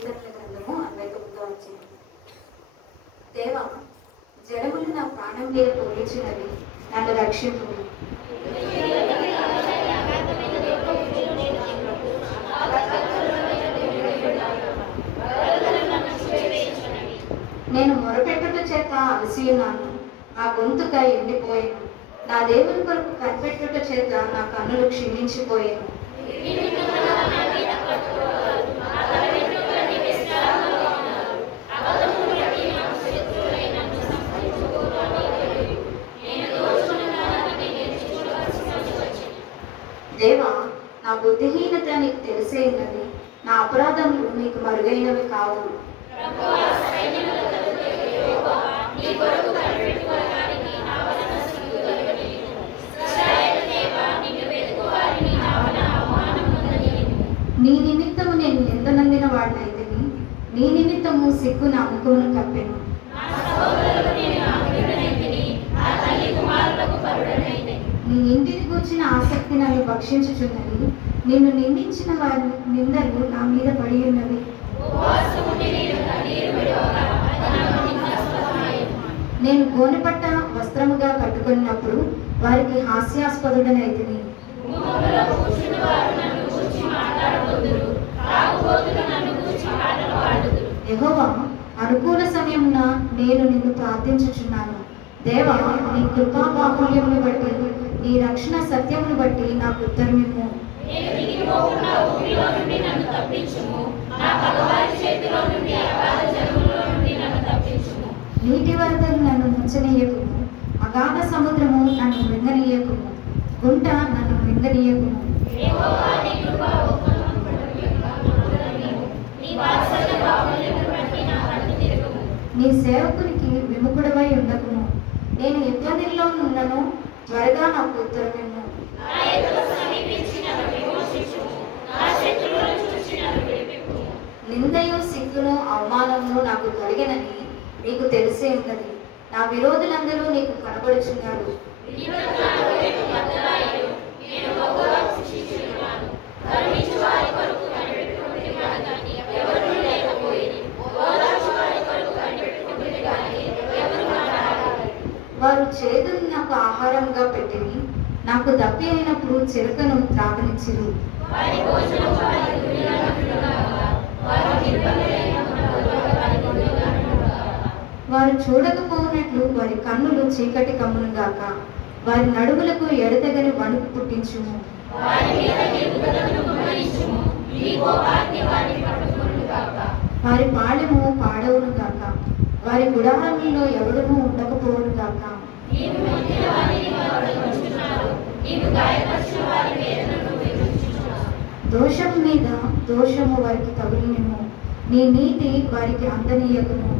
కీర్తనల గ్రంథము 69వ అధ్యాయం. దేవా, జలములు నా ప్రాణం మీద పోలిచినవి, నన్ను రక్షింపు. నేను మొరపెట్టుట చేత అలసి ఉన్నాను, నా గొంతుక ఎండిపోయాను. నా దేవుని కొరకు కనిపెట్టుట చేత నా కన్నులు క్షీణించిపోయాను. దేవా, నా బుద్ధిహీనత నీకు తెలిసే ఉన్నది, నా అపరాధములు నీకు మరుగైనవి కావు. నీ నిమిత్తము నేను నిందనందిన వాడినైతిని, నీ నిమిత్తము సిగ్గు నా ముఖమును కప్పెను. నీ ఇంటిని కూర్చిన ఆసక్తి నన్ను భక్షించుచున్నది, నిన్ను నిందించిన వారి నిందలు నా మీద పడి ఉన్నవి. నేను గోనెపట్ట వస్త్రముగా కట్టుకున్నప్పుడు వారికి హాస్యాస్పదుడనైతిని. యెహోవా, అనుకూల సమయమున నేను నిన్ను ప్రార్థించుచున్నాను. దేవా, నీ కృపా బాహుళ్యమును బట్టి, నీ రక్షణ సత్యమును బట్టి నాకు ఉత్తరమిమ్ము. నీటి వరదలు నన్ను ముంచనీయకుము, అగాధ సముద్రము నన్ను మృంగనీయకుము, గుంట నన్ను మృంగనీయకుము. నీ సేవకునికి విముఖుడవై ఉండకుము. నేను ఇబ్బందుల్లో ఉన్నను, త్వరగా నాకు ఉత్తరమిమ్ము. నిందయు సిగ్గును అవమానమును నాకు కలిగినని నీకు తెలిసే ఉన్నది. నా విరోధులందరూ నీకు కనబడుచున్నారు. వారు చేదును నాకు ఆహారంగా పెట్టిని, నాకు దప్పి అయినప్పుడు చిరకను త్రాగనిచ్చిరి. వారు చూడకపోనట్లు వారి కన్నులు చీకటి కమ్మును గాక, వారి నడుములకు ఎడతెగని వణుకు పుట్టించుము. వారి పాళెము పాడవును గాక, వారి గుడారములలో ఎవడునూ ఉండకపోవును గాక. దోషము మీద దోషము వారికి తగులునిమ్ము, నీ నీతి వారికి అందనీయకుము.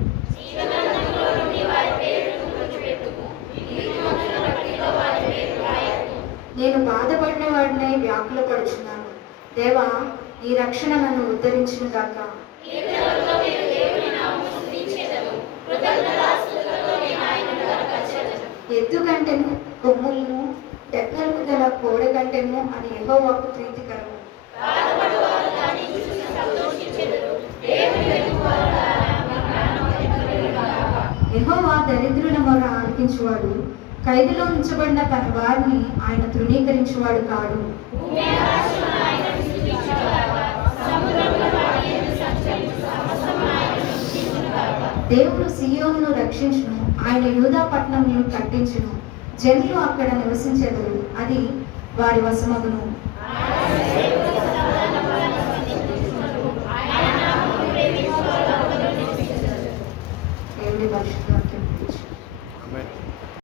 నేను బాధపడిన వాడినై వ్యాకులపడుచున్నాను. దేవా, నీ రక్షణ నన్ను ఉద్ధరించును గాక. ఎద్దు కంటెను కొమ్ములను, డెక్కలకు గల కోడ కంటెను అని యెహోవాకు ప్రీతికరము. యెహోవా దరిద్రుల మొర ఆలకించువాడు, ఖైదులో ఉంచబడిన తన వారిని ఆయన తృణీకరించువాడు కాడు. దేవుడు సియోనును రక్షించును, ఆయన యూదా పట్టణమును కట్టించును. జనులు అక్కడ నివసించెదరు, అది వారి వశమగును.